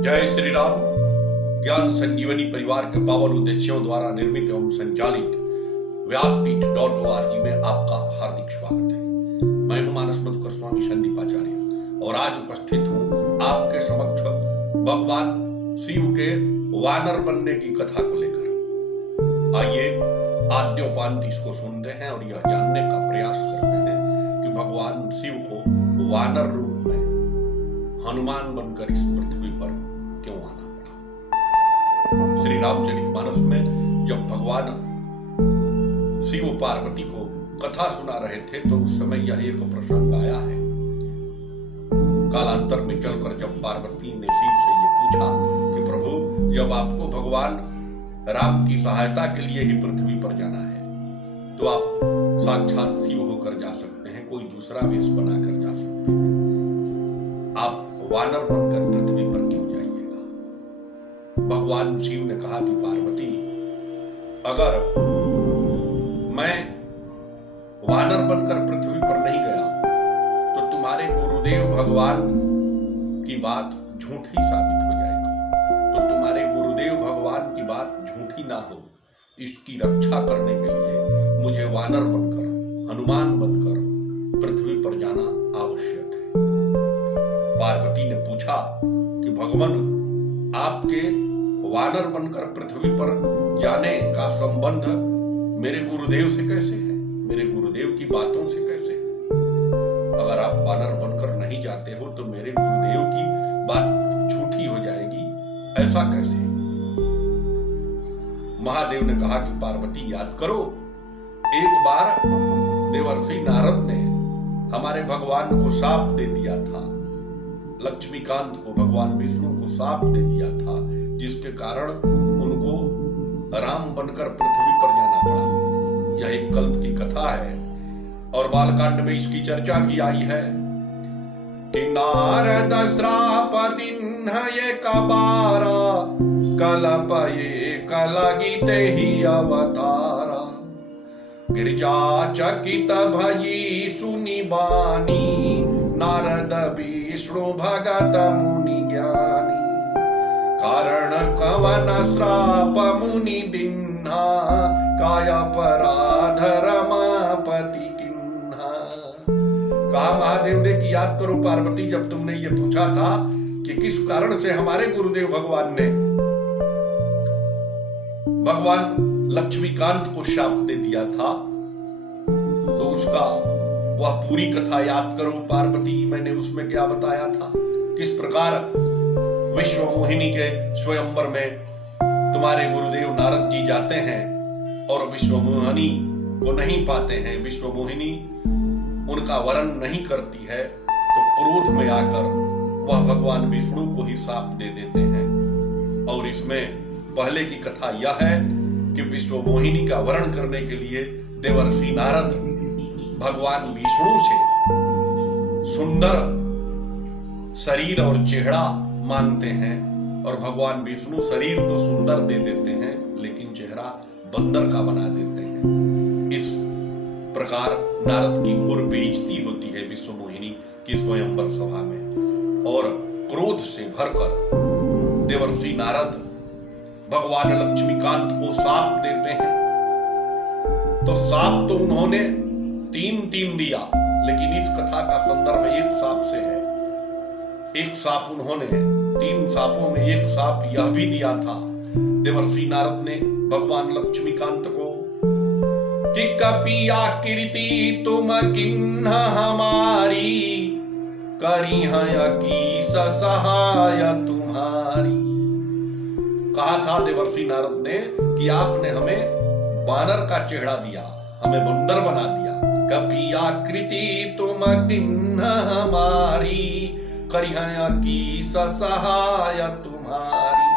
जय श्री राम। ज्ञान संजीवनी परिवार के पावन उद्देश्यों द्वारा निर्मित एवं संचालित व्यासपीठ.org में आपका हार्दिक स्वागत है। मैं हूं मानस मधुकर स्वामी संदीपाचार्य और आज उपस्थित हूं आपके समक्ष भगवान शिव के वानर बनने की कथा को लेकर। आइए आद्योपांत इसको सुनते हैं और यह जानने का प्रयास करते हैं कि भगवान शिव को वानर रूप में हनुमान बनकर इस पृथ्वी पर क्यों आना पड़ा। श्री रामचरितमानस में जब भगवान शिव पार्वती को कथा सुना रहे थे तो उस समय यह एक प्रसंग आया है। कालांतर में चलकर जब पार्वती ने शिव से ये पूछा कि प्रभु, जब आपको भगवान राम की सहायता के लिए ही पृथ्वी पर जाना है तो आप साक्षात शिव होकर जा सकते हैं, कोई दूसरा वेश बनाकर जा सकते हैं, आप वानर बनकर पृथ्वी पर क्यों जाइएगा। भगवान शिव ने कहा कि पार्वती, अगर मैं वानर बनकर पृथ्वी पर नहीं गया तो तुम्हारे गुरुदेव भगवान की बात झूठी साबित हो जाएगी। तो तुम्हारे गुरुदेव भगवान की बात झूठी ना हो, इसकी रक्षा करने के लिए मुझे वानर बनकर, हनुमान बनकर पृथ्वी पर जाना आवश्यक है। पार्वती ने पूछा कि भगवान, आपके वानर बनकर पृथ्वी पर जाने का संबंध मेरे गुरुदेव से कैसे है, मेरे गुरुदेव की बातों से कैसे है। अगर आप वानर बनकर नहीं जाते हो तो मेरे गुरुदेव की बात झूठी हो जाएगी, ऐसा कैसे। महादेव ने कहा कि पार्वती, याद करो, एक बार देवर्षि नारद ने हमारे भगवान को शाप दे दिया था, लक्ष्मीकांत को, भगवान विष्णु को शाप दे दिया था, जिसके कारण उनको राम बनकर पृथ्वी पर जाना पड़ा। यह एक कल्प की कथा है और बालकांड में इसकी चर्चा भी आई है कि नारद श्राप दिन ये कबारा, कलप ये कलगिते ही अवतारा, गिरिजा चकित भजी सुनि बानी, नारद विष्णु भगत मुनि ज्ञानी, कारण कवन श्राप मुनि दिन्हा, काय अपराध रमापति किन्हा। कहा महादेव ने कि याद करो पार्वती, जब तुमने ये पूछा था कि किस कारण से हमारे गुरुदेव भगवान ने भगवान लक्ष्मीकांत को शाप दे दिया था, तो उसका वह पूरी कथा याद करो पार्वती। मैंने उसमें क्या बताया था, किस प्रकार विश्व मोहिनी के स्वयंवर में तुम्हारे गुरुदेव नारद जी जाते हैं और विश्व मोहिनी को नहीं पाते हैं, विश्व मोहिनी उनका वरण नहीं करती है, तो क्रोध में आकर वह भगवान विष्णु को ही शाप दे देते हैं। और इसमें पहले की कथा यह है कि विश्व मोहिनी का वरण करने के लिए देवर्षि नारद भगवान विष्णु से सुंदर शरीर और चेहरा मांगते हैं और भगवान विष्णु शरीर तो सुंदर दे देते हैं लेकिन चेहरा बंदर का बना देते हैं। इस प्रकार नारद की घोर बेइज्जती होती है विश्व मोहिनी की स्वयंवर सभा में और क्रोध से भरकर देवर्षि नारद भगवान लक्ष्मीकांत को शाप देते हैं। तो शाप तो उन्होंने तीन दिया, लेकिन इस कथा का संदर्भ एक शाप से है। एक शाप उन्होंने, 3 शापों में एक शाप यह भी दिया था देवर्षि नारद ने भगवान लक्ष्मीकांत को कि कपिया कीर्ति तुम किन्ह हमारी, करी है की सहाय तुम्हारी। कहा था देवर्षि नारद ने कि आपने हमें वानर का चेहरा दिया, हमें बंदर बना दिया, कभी आकृति तुम किन्ह हमारी, करिया की सहाय तुम्हारी।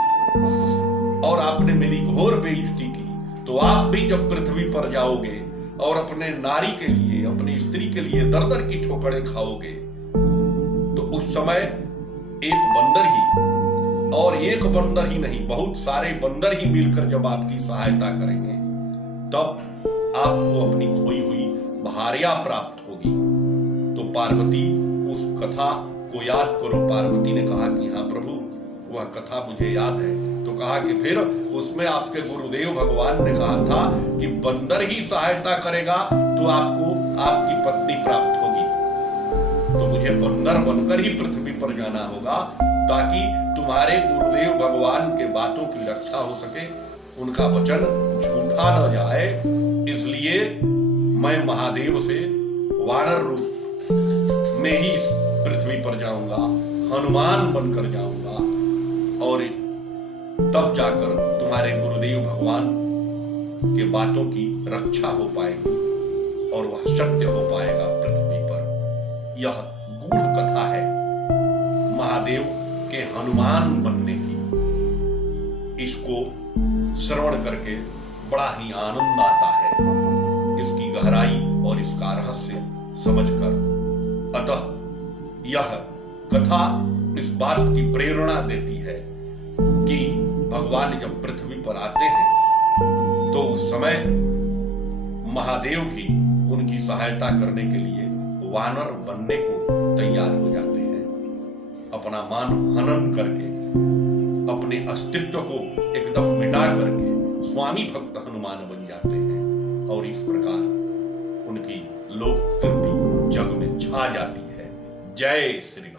और आपने मेरी घोर बेइज्जती की, तो आप भी जब पृथ्वी पर जाओगे और अपने नारी के लिए, अपनी स्त्री के लिए दर दर की ठोकरें खाओगे, तो उस समय एक बंदर ही, और एक बंदर ही नहीं, बहुत सारे बंदर ही मिलकर जब आपकी सहायता करेंगे तब आपको अपनी खोई हुई भार्या प्राप्त होगी। तो पार्वती उस कथा को याद करो। पार्वती ने कहा कि हाँ प्रभु, वह वह कथा मुझे याद है। तो कहा कि फिर उसमें आपके गुरुदेव भगवान ने कहा था कि बंदर ही सहायता करेगा तो आपको आपकी पत्नी प्राप्त होगी, तो मुझे बंदर बनकर ही पृथ्वी पर जाना होगा ताकि तुम्हारे गुरुदेव भगवान के बातों की रक्षा हो सके, उनका वचन झूठा न जाए। इसलिए मैं महादेव से वानर रूप में ही इस पृथ्वी पर जाऊंगा, हनुमान बनकर जाऊंगा, और तब जाकर तुम्हारे गुरुदेव भगवान के बातों की रक्षा हो पाएगी और वह सत्य हो पाएगा पृथ्वी पर। यह गूढ़ कथा है महादेव के हनुमान बनने की। इसको श्रवण करके बड़ा ही आनंद आता है, इसकी गहराई और इसका रहस्य समझकर। अतः यह कथा इस बात की प्रेरणा देती है कि भगवान जब पृथ्वी पर आते हैं तो उस समय महादेव भी उनकी सहायता करने के लिए वानर बनने को तैयार हो जाते हैं, अपना मान हनन करके, अपने अस्तित्व को एकदम मिटा करके स्वामी भक्त हनुमान बन जाते हैं, और इस प्रकार उनकी लोक कीर्ति जग में छा जाती है। जय श्री